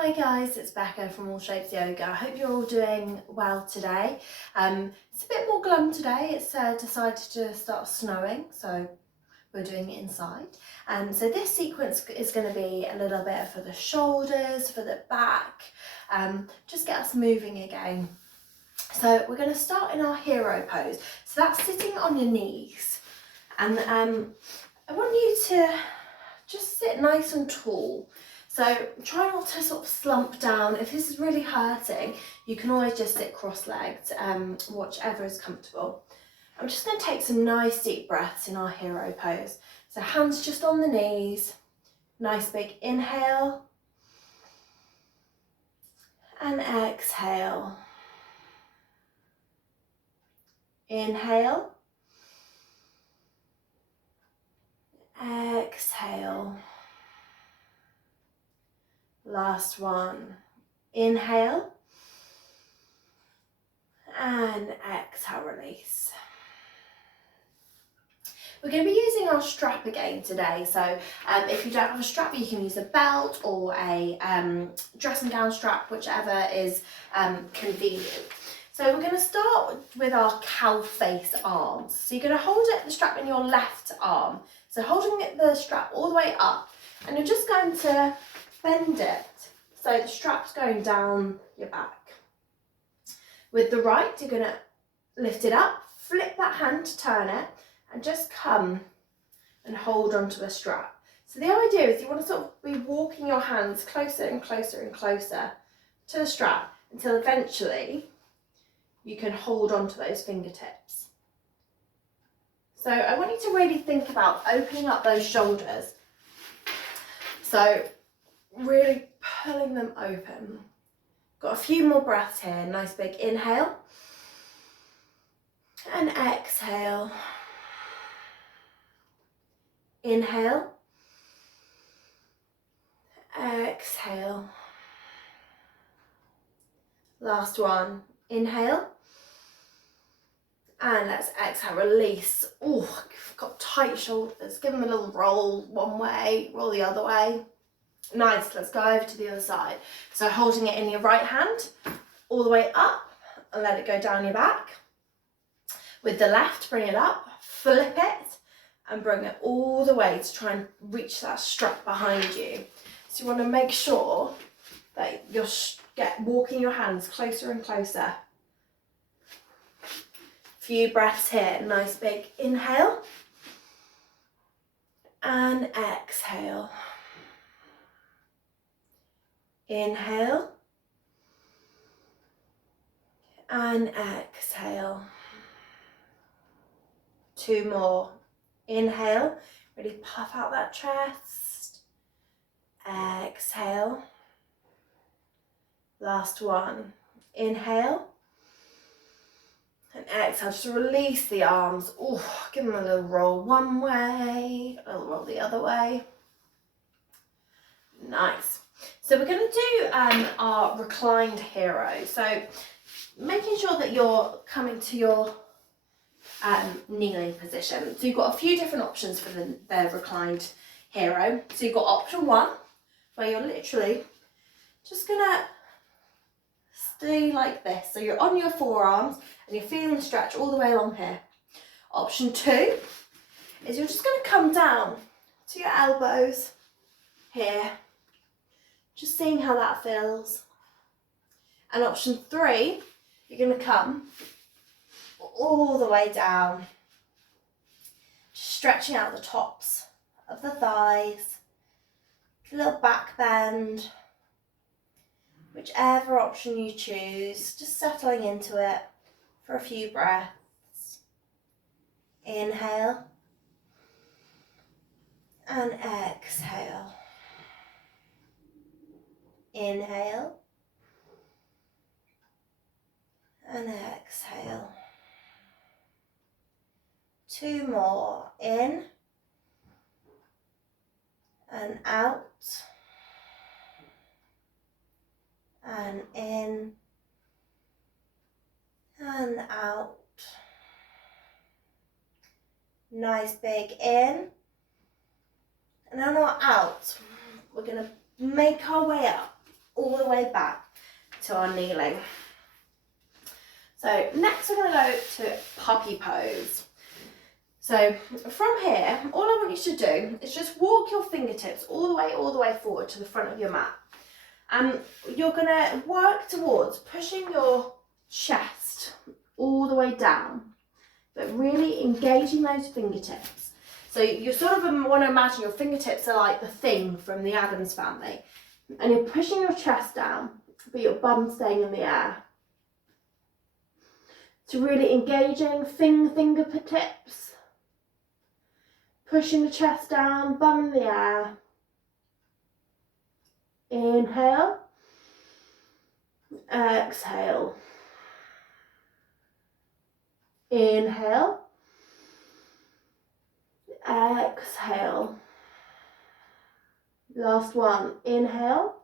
Hi guys, it's Becca from All Shapes Yoga. I hope you're all doing well today. It's a bit more glum today. It's decided to start snowing, so we're doing it inside. So this sequence is going to be a little bit for the shoulders, for the back, just get us moving again. So we're going to start in our hero pose. So that's sitting on your knees, and I want you to just sit nice and tall. So try not to sort of slump down. If this is really hurting, you can always just sit cross-legged, whichever is comfortable. I'm just going to take some nice deep breaths in our hero pose. So hands just on the knees, nice big inhale and exhale. Inhale, exhale. Last one. Inhale and exhale, release. We're going to be using our strap again today, so if you don't have a strap you can use a belt or a dressing gown strap, whichever is convenient. So we're going to start with our cow face arms. So you're going to hold the strap in your left arm, so holding the strap all the way up, and you're just going to bend it so the strap's going down your back. With the right, you're going to lift it up, flip that hand to turn it, and just come and hold onto the strap. So the idea is you want to sort of be walking your hands closer and closer and closer to the strap until eventually you can hold onto those fingertips. So I want you to really think about opening up those shoulders. So really pulling them open. Got a few more breaths here. Nice big inhale and exhale. Inhale, exhale. Last one. Inhale and let's exhale, release. Oh, got tight shoulders. Give them a little roll one way, roll the other way. Nice, let's go over to the other side. So holding it in your right hand, all the way up, and let it go down your back. With the left, bring it up, flip it, and bring it all the way to try and reach that strap behind you. So you want to make sure that you're walking your hands closer and closer. Few breaths here, nice big inhale, and exhale. Inhale and exhale. Two more. Inhale, really puff out that chest. Exhale. Last one. Inhale and exhale. Just release the arms. Oh, give them a little roll one way, a little roll the other way. Nice. So we're going to do our reclined hero. So making sure that you're coming to your kneeling position. So you've got a few different options for the reclined hero. So you've got option one, where you're literally just going to stay like this. So you're on your forearms and you're feeling the stretch all the way along here. Option two is you're just going to come down to your elbows here. Just seeing how that feels. And option three, you're going to come all the way down. Just stretching out the tops of the thighs. A little back bend. Whichever option you choose, just settling into it for a few breaths. Inhale and exhale. Inhale and exhale. Two more. In and out. And in and out. Nice big in. And then we're out. We're going to make our way up all the way back to our kneeling. So next we're going to go to puppy pose. So from here, all I want you to do is just walk your fingertips all the way forward to the front of your mat. And you're going to work towards pushing your chest all the way down, but really engaging those fingertips. So you sort of want to imagine your fingertips are like the thing from the Addams Family. And you're pushing your chest down, but your bum staying in the air. So really engaging fingertips, pushing the chest down, bum in the air. Inhale, exhale. Inhale, exhale. Last one, inhale.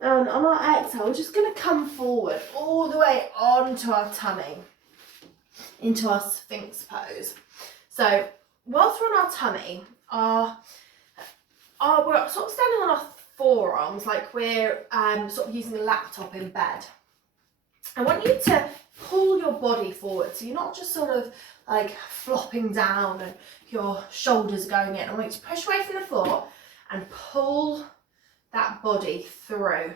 And on our exhale, we're just going to come forward all the way onto our tummy, into our Sphinx pose. So whilst we're on our tummy, we're sort of standing on our forearms like we're sort of using a laptop in bed. I want you to pull your body forward, so you're not just sort of like flopping down and your shoulders going in. I want you to push away from the floor and pull that body through.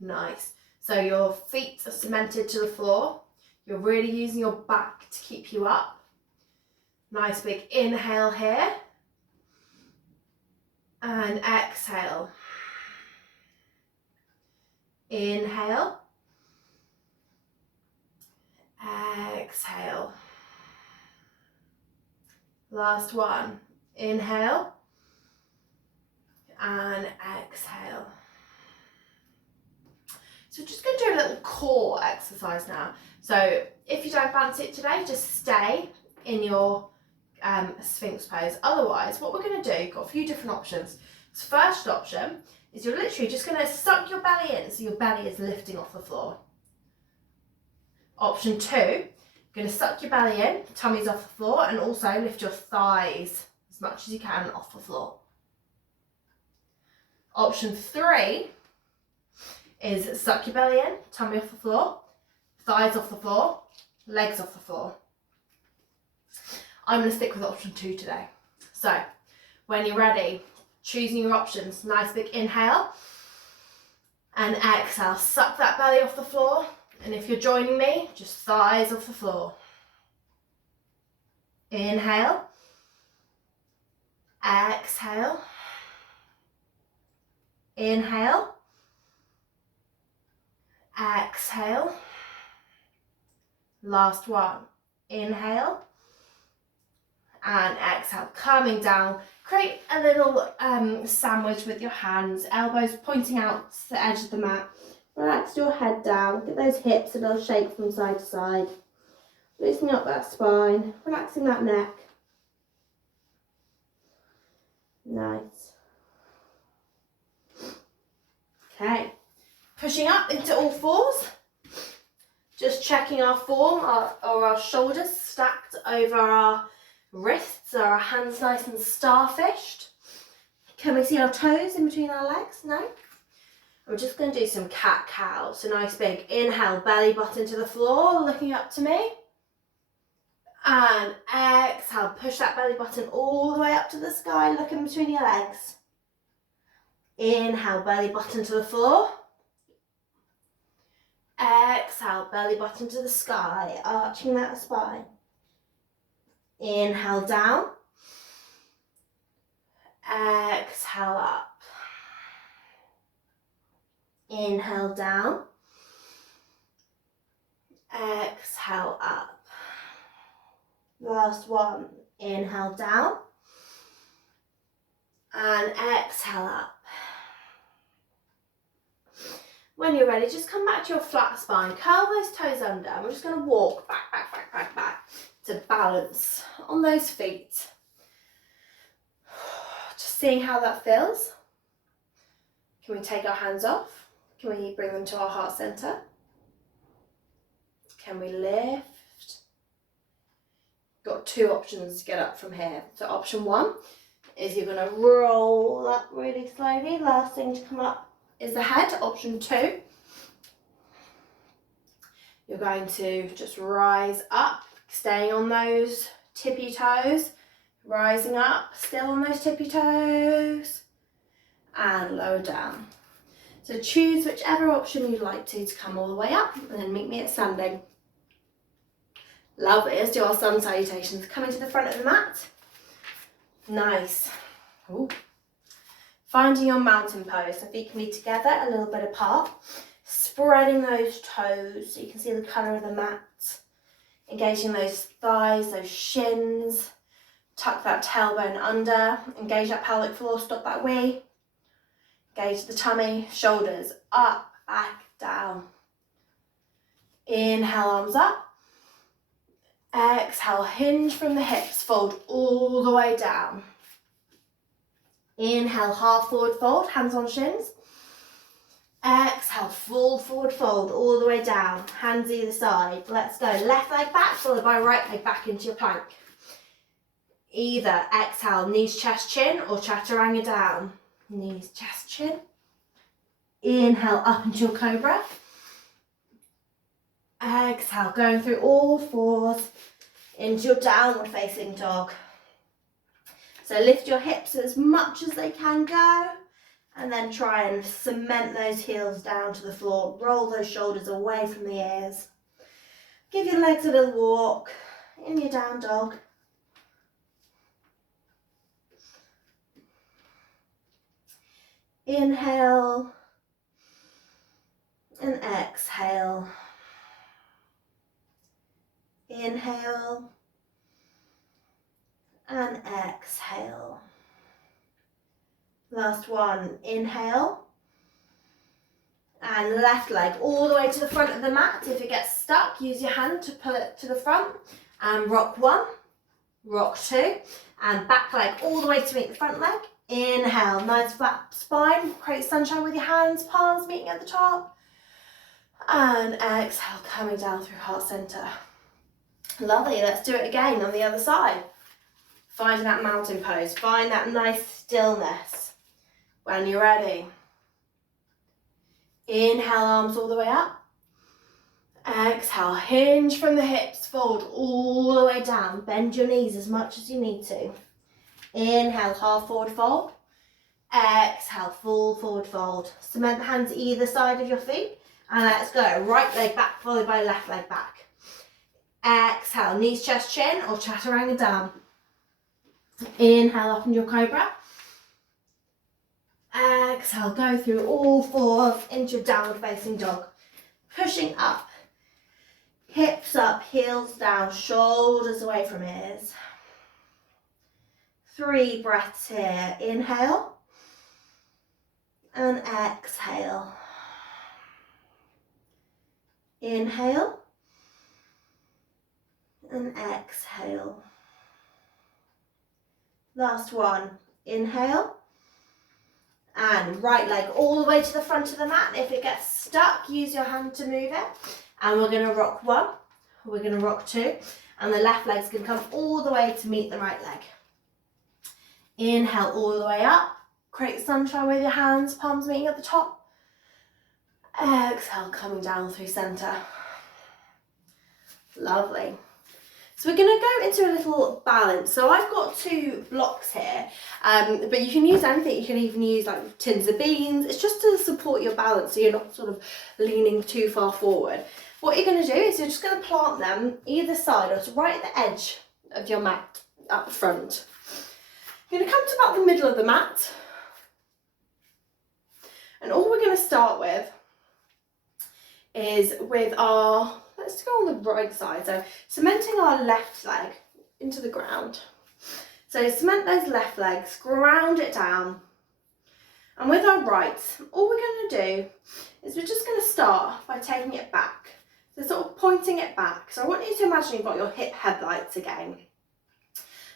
Nice. So your feet are cemented to the floor. You're really using your back to keep you up. Nice big inhale here. And exhale. Inhale. Exhale. Last one. Inhale. And exhale. So we're just going to do a little core exercise now. So if you don't fancy it today, just stay in your Sphinx pose. Otherwise, what we're going to do, you've got a few different options. So first option is you're literally just going to suck your belly in, so your belly is lifting off the floor. Option two, you're going to suck your belly in, tummy's off the floor, and also lift your thighs as much as you can off the floor. Option three is suck your belly in, tummy off the floor, thighs off the floor, legs off the floor. I'm going to stick with option two today. So when you're ready, choosing your options, nice big inhale and exhale. Suck that belly off the floor. And if you're joining me, just thighs off the floor. Inhale. Exhale. Inhale. Exhale. Last one. Inhale. And exhale. Coming down. Create a little sandwich with your hands, elbows pointing out to the edge of the mat. Relax your head down, get those hips a little shake from side to side. Loosening up that spine, relaxing that neck. Nice. Okay, pushing up into all fours. Just checking our form, our shoulders stacked over our wrists, are our hands nice and starfished. Can we see our toes in between our legs? No? We're just going to do some cat-cow. So nice big inhale, belly button to the floor, looking up to me. And exhale, push that belly button all the way up to the sky, looking between your legs. Inhale, belly button to the floor. Exhale, belly button to the sky, arching that spine. Inhale down. Exhale up. Inhale down. Exhale up. Last one. Inhale down. And exhale up. When you're ready, just come back to your flat spine. Curl those toes under. And we're just going to walk back to balance on those feet. Just seeing how that feels. Can we take our hands off? Can we bring them to our heart center? Can we lift? Got two options to get up from here. So option one is you're going to roll up really slowly. Last thing to come up is the head, option 2. You're going to just rise up, staying on those tippy toes, rising up, still on those tippy toes, and lower down. So choose whichever option you'd like to come all the way up, and then meet me at standing. Lovely, let's do our sun salutations. Coming to the front of the mat. Nice. Ooh. Finding your mountain pose, so feet can be together, a little bit apart. Spreading those toes so you can see the colour of the mat. Engaging those thighs, those shins. Tuck that tailbone under. Engage that pelvic floor, stop that wee. Engage the tummy, shoulders up, back, down. Inhale, arms up. Exhale, hinge from the hips, fold all the way down. Inhale, half forward fold, hands on shins. Exhale, full forward fold all the way down, hands either side. Let's go, left leg back, followed by right leg back into your plank. Either exhale, knees, chest, chin, or chaturanga down. Knees, chest, chin. Inhale, up into your cobra. Exhale, going through all fours into your downward facing dog. So lift your hips as much as they can go, and then try and cement those heels down to the floor. Roll those shoulders away from the ears. Give your legs a little walk in your down dog. Inhale and exhale. Inhale and exhale. Last one, inhale. And left leg all the way to the front of the mat. If it gets stuck, use your hand to pull it to the front. And rock 1, rock 2. And back leg all the way to meet the front leg. Inhale, nice flat spine. Create sunshine with your hands, palms meeting at the top. And exhale, coming down through heart center. Lovely, let's do it again on the other side. Finding that mountain pose, find that nice stillness. When you're ready. Inhale, arms all the way up. Exhale, hinge from the hips, fold all the way down. Bend your knees as much as you need to. Inhale, half forward fold. Exhale, full forward fold. Cement the hands either side of your feet. And let's go. Right leg back, followed by left leg back. Exhale, knees, chest, chin, or chaturanga down. Inhale, up into your cobra. Exhale, go through all fours into your downward facing dog. Pushing up. Hips up, heels down, shoulders away from ears. 3 breaths here. Inhale. And exhale. Inhale. And exhale. Last one. Inhale. And right leg all the way to the front of the mat. If it gets stuck, use your hand to move it. And we're going to rock 1. We're going to rock 2. And the left leg's going to come all the way to meet the right leg. Inhale all the way up. Create sunshine with your hands, palms meeting at the top. Exhale, coming down through center. Lovely. So we're going to go into a little balance. So I've got 2 blocks here, but you can use anything. You can even use like tins of beans. It's just to support your balance so you're not sort of leaning too far forward. What you're going to do is you're just going to plant them either side or right at the edge of your mat up front. You're going to come to about the middle of the mat. And all we're going to start with is with our, let's go on the right side. So cementing our left leg into the ground. So cement those left legs, ground it down. And with our right, all we're going to do is we're just going to start by taking it back. So sort of pointing it back. So I want you to imagine you've got your hip headlights again.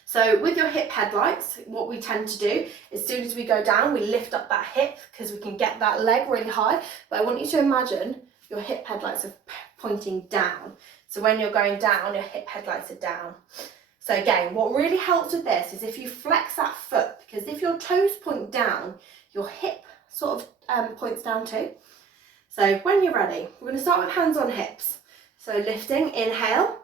So with your hip headlights, what we tend to do, as soon as we go down, we lift up that hip because we can get that leg really high. But I want you to imagine your hip headlights are pointing down. So when you're going down, your hip headlights are down. So again, what really helps with this is if you flex that foot, because if your toes point down, your hip sort of points down too. So when you're ready, we're going to start with hands on hips. So lifting, inhale,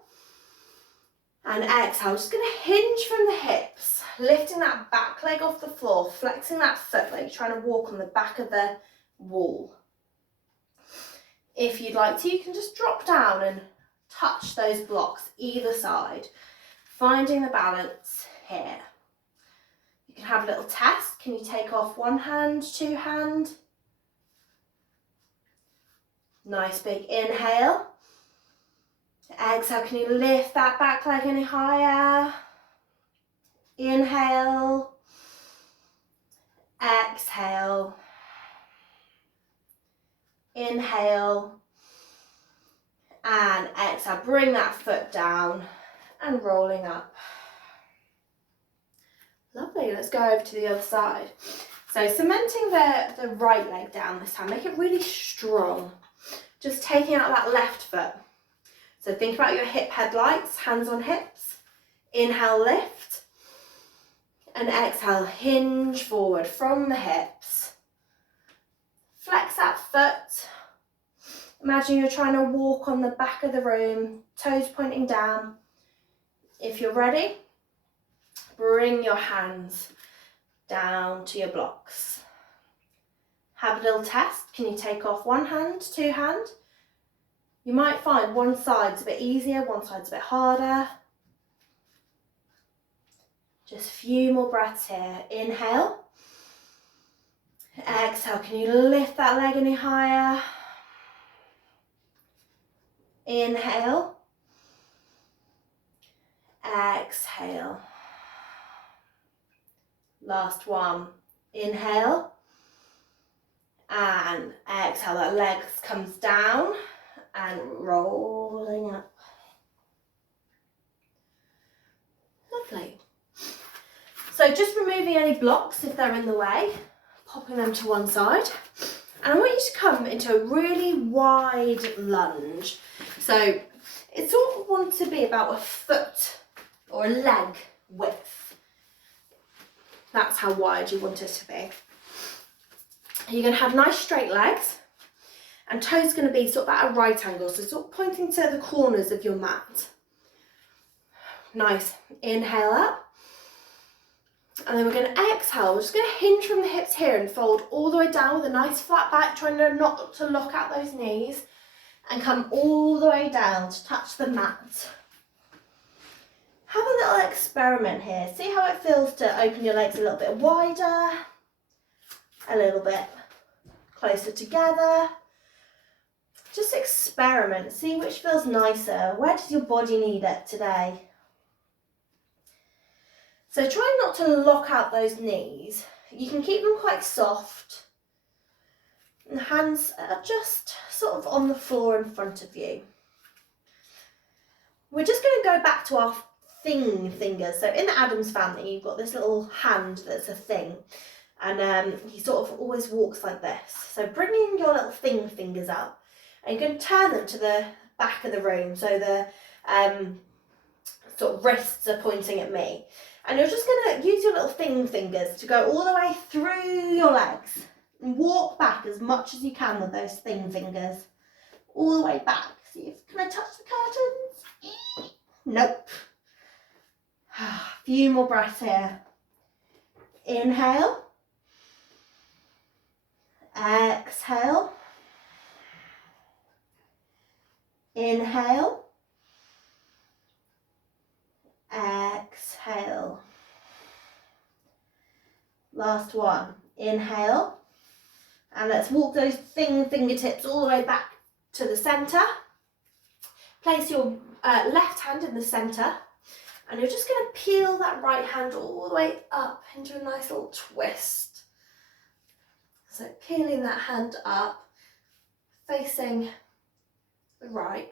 and exhale. Just going to hinge from the hips, lifting that back leg off the floor, flexing that foot like you're trying to walk on the back of the wall. If you'd like to, you can just drop down and touch those blocks either side, finding the balance here. You can have a little test. Can you take off one hand, two hand? Nice big inhale. Exhale, can you lift that back leg any higher? Inhale. Exhale. Inhale. And exhale, bring that foot down and rolling up. Lovely, let's go over to the other side. So cementing the right leg down this time, make it really strong. Just taking out that left foot. So think about your hip headlights, hands on hips. Inhale, lift. And exhale, hinge forward from the hips. Flex that foot. Imagine you're trying to walk on the back of the room, toes pointing down. If you're ready, bring your hands down to your blocks. Have a little test. Can you take off one hand, two hand? You might find one side's a bit easier, one side's a bit harder. Just a few more breaths here. Inhale. Exhale, can you lift that leg any higher? Inhale. Exhale. Last one. Inhale. And exhale, that leg comes down and rolling up. Lovely. So just removing any blocks if they're in the way, popping them to one side. And I want you to come into a really wide lunge. So it sort of wants to be about a foot or a leg width. That's how wide you want it to be. You're going to have nice straight legs and toes going to be sort of at a right angle, so sort of pointing to the corners of your mat. Nice. Inhale up. And then we're going to exhale. We're just going to hinge from the hips here and fold all the way down with a nice flat back, trying not to lock out those knees, and come all the way down to touch the mat. Have a little experiment here. See how it feels to open your legs a little bit wider, a little bit closer together. Just experiment. See which feels nicer. Where does your body need it today? So try not to lock out those knees. You can keep them quite soft. And the hands are just sort of on the floor in front of you. We're just going to go back to our thing fingers. So in the Addams family, you've got this little hand that's a thing. And he sort of always walks like this. So bringing your little thing fingers up. And you're going to turn them to the back of the room. So the sort of wrists are pointing at me. And you're just going to use your little thing fingers to go all the way through your legs and walk back as much as you can with those thing fingers. All the way back. See if, can I touch the curtains? Nope. A few more breaths here. Inhale. Exhale. Inhale. Exhale. Last one. Inhale. And let's walk those fingertips all the way back to the centre. Place your left hand in the centre. And you're just going to peel that right hand all the way up into a nice little twist. So peeling that hand up, facing the right.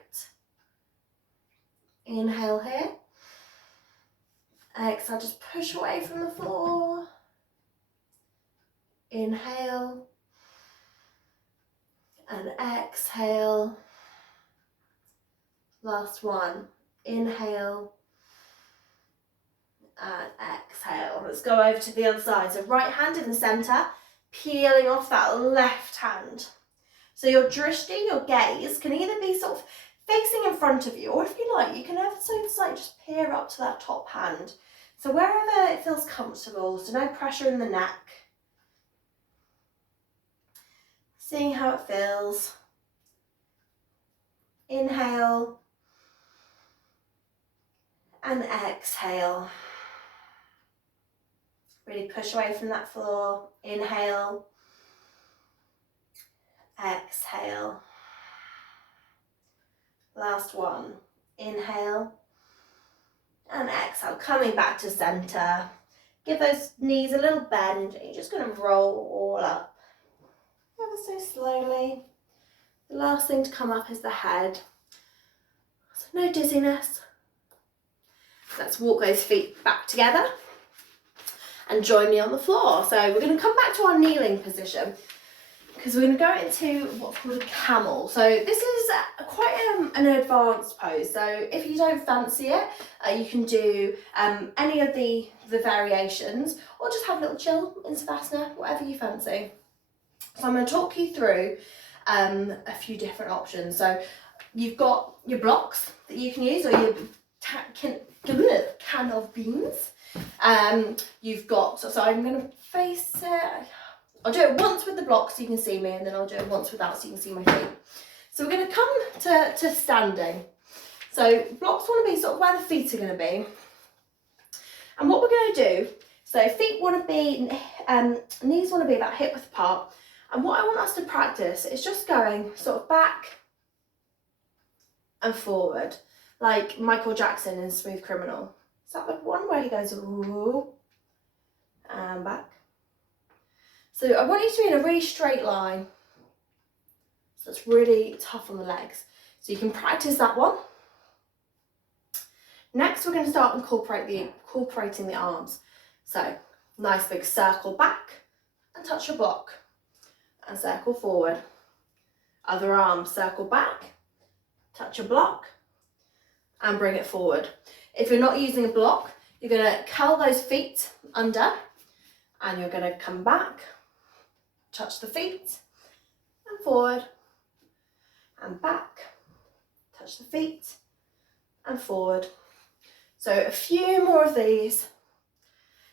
Inhale here. Exhale, just push away from the floor. Inhale. And exhale. Last one. Inhale. and exhale. Let's go over to the other side. So right hand in the centre, peeling off that left hand. So your drishti, your gaze, can either be sort of facing in front of you, or if you like, you can ever so slightly just peer up to that top hand. So wherever it feels comfortable, so no pressure in the neck. Seeing how it feels. Inhale and exhale. Really push away from that floor. Inhale, exhale. Last one. Inhale and exhale. Coming back to center. Give those knees a little bend. You're just going to roll all up. Ever so slowly. The last thing to come up is the head. So no dizziness. Let's walk those feet back together and join me on the floor. So we're going to come back to our kneeling position because we're going to go into what's called a camel. So this is quite an advanced pose. So if you don't fancy it, you can do any of the variations, or just have a little chill in Savasana, whatever you fancy. So I'm going to talk you through a few different options. So you've got your blocks that you can use, or your can of beans. You've got, so I'm going to face it. I'll do it once with the blocks so you can see me, and then I'll do it once without so you can see my feet. So we're going to come to standing. So blocks want to be sort of where the feet are going to be. And what we're going to do, so feet want to be, knees want to be about hip width apart. And what I want us to practice is just going sort of back and forward, like Michael Jackson in Smooth Criminal. Is that the one where he goes, ooh, and back? So I want you to be in a really straight line. So it's really tough on the legs. So you can practice that one. Next, we're going to start incorporating the arms. So nice big circle back and touch your block. And circle forward. Other arm, circle back, touch your block, and bring it forward. If you're not using a block, you're going to curl those feet under, and you're going to come back, touch the feet, and forward, and back, touch the feet, and forward. So a few more of these.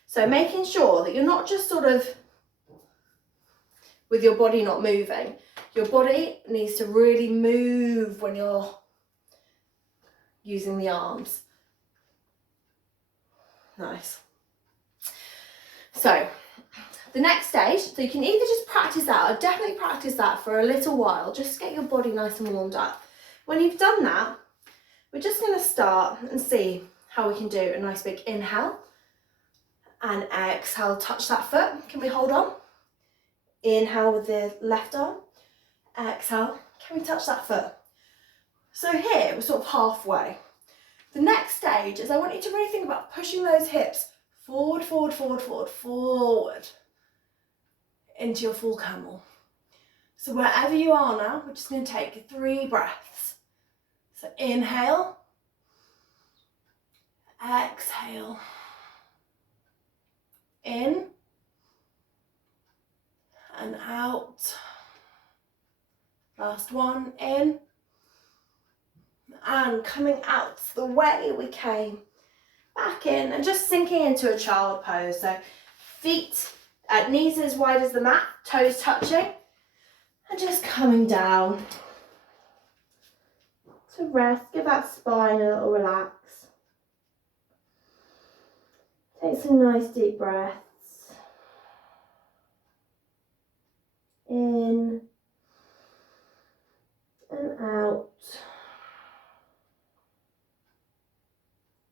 So making sure that you're not just sort of with your body not moving. Your body needs to really move when you're using the arms. Nice. So the next stage, so you can either just practice that, or definitely practice that for a little while, just get your body nice and warmed up. When you've done that, we're just going to start and see how we can do a nice big inhale and exhale, touch that foot. Can we hold on? Inhale with the left arm, exhale, can we touch that foot? So here, we're sort of halfway. The next stage is I want you to really think about pushing those hips forward, forward, forward, forward, forward into your full camel. So wherever you are now, we're just going to take 3 breaths. So inhale, exhale, in, and out. Last one, in, and coming out the way we came. Back in, and just sinking into a child pose. So feet, knees as wide as the mat, toes touching, and just coming down to rest. Give that spine a little relax. Take some nice deep breaths. In and out.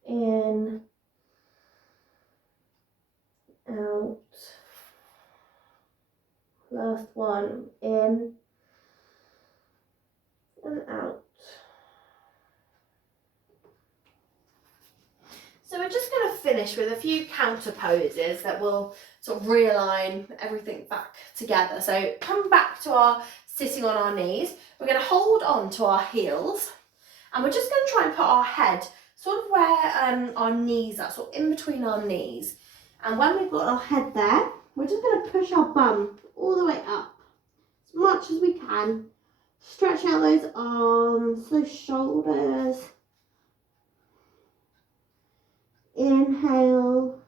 In, out. Last one, in and out. So we're just going to finish with a few counter poses that will sort of realign everything back together. So come back to our sitting on our knees. We're going to hold on to our heels, and we're just going to try and put our head sort of where our knees are, sort of in between our knees. And when we've got our head there, we're just going to push our bum all the way up as much as we can. Stretch out those arms, those shoulders. Inhale.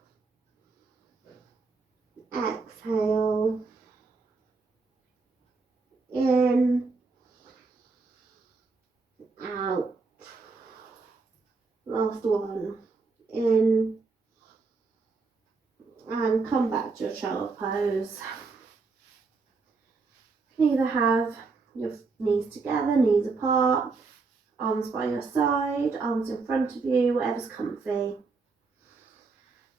Exhale. In. Out. Last one. In. And come back to your child pose. You can either have your knees together, knees apart, arms by your side, arms in front of you, whatever's comfy.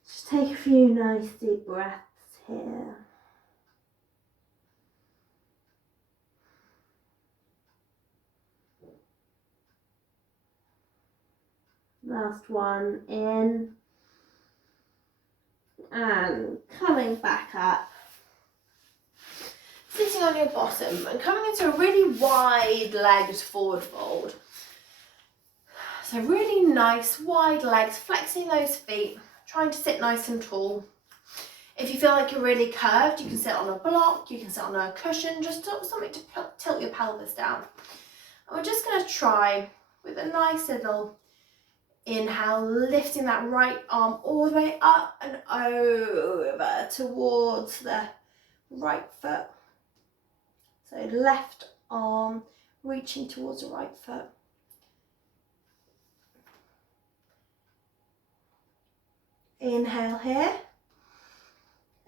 Just take a few nice deep breaths here. Last one, in. And coming back up. Sitting on your bottom and coming into a really wide-legged forward fold. So really nice, wide legs, flexing those feet, trying to sit nice and tall. If you feel like you're really curved, you can sit on a block, you can sit on a cushion, just something to tilt your pelvis down. And we're just going to try with a nice little inhale, lifting that right arm all the way up and over towards the right foot. So left arm reaching towards the right foot. Inhale here.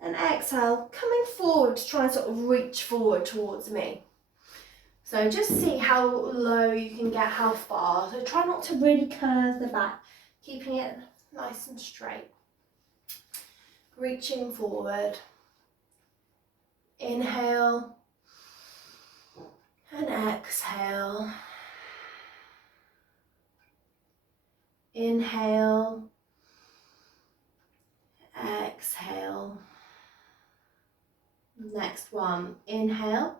And exhale, coming forward to try and sort of reach forward towards me. So just see how low you can get, how far. So try not to really curve the back, keeping it nice and straight. Reaching forward. Inhale. And exhale. Inhale. Exhale. Next one, inhale.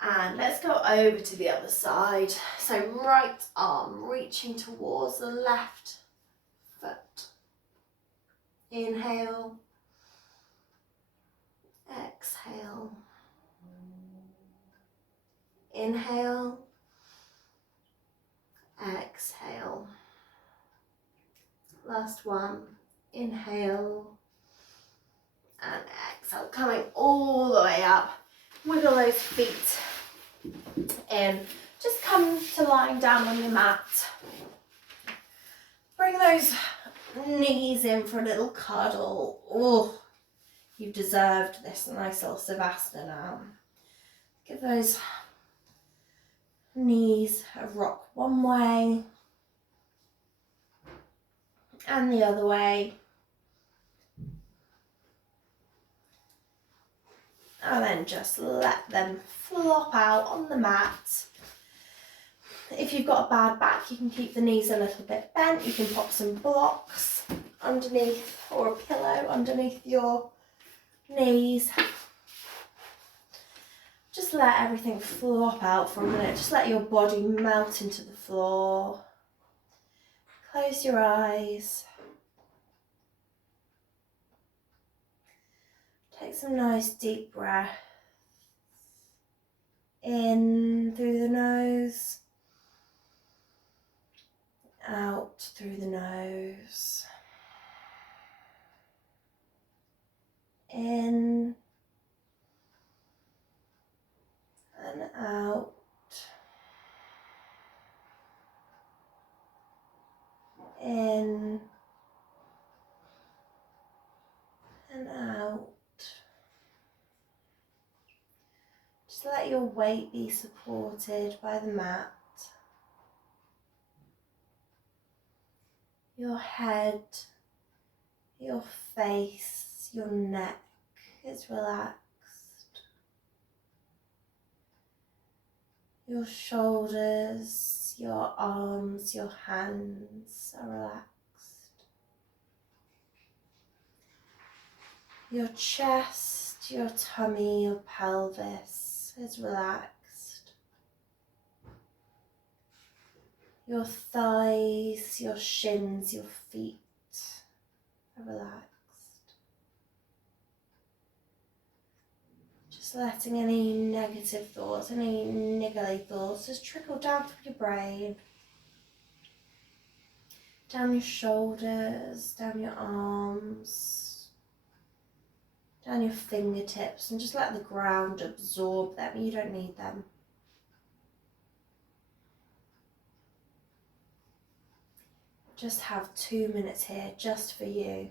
And let's go over to the other side. So right arm reaching towards the left foot. Inhale. Exhale. Inhale. Exhale. Last one. Inhale. And exhale. Coming all the way up. Wiggle those feet in. Just come to lying down on your mat. Bring those knees in for a little cuddle. Oh, you've deserved this nice little Savasana now. Give those knees a rock one way and the other way. And then just let them flop out on the mat. If you've got a bad back, you can keep the knees a little bit bent. You can pop some blocks underneath or a pillow underneath your knees. Just let everything flop out for a minute. Just let your body melt into the floor. Close your eyes. Take some nice deep breaths. In through the nose. Out through the nose. In and out. In and out. Just let your weight be supported by the mat. Your head, your face, your neck is relaxed. Your shoulders, your arms, your hands are relaxed. Your chest, your tummy, your pelvis is relaxed. your thighs, your shins, your feet are relaxed. Just letting any negative thoughts, any niggly thoughts just trickle down through your brain. Down your shoulders, down your arms, down your fingertips, and just let the ground absorb them. You don't need them. Just have 2 minutes here just for you.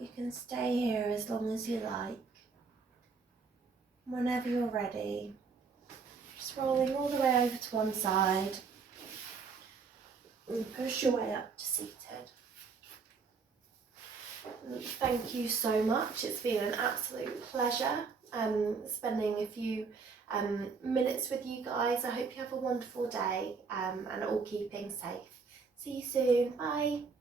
You can stay here as long as you like. Whenever you're ready, just rolling all the way over to one side and push your way up to seated. Thank you so much. It's been an absolute pleasure spending a few minutes with you guys. I hope you have a wonderful day and all keeping safe. See you soon. Bye.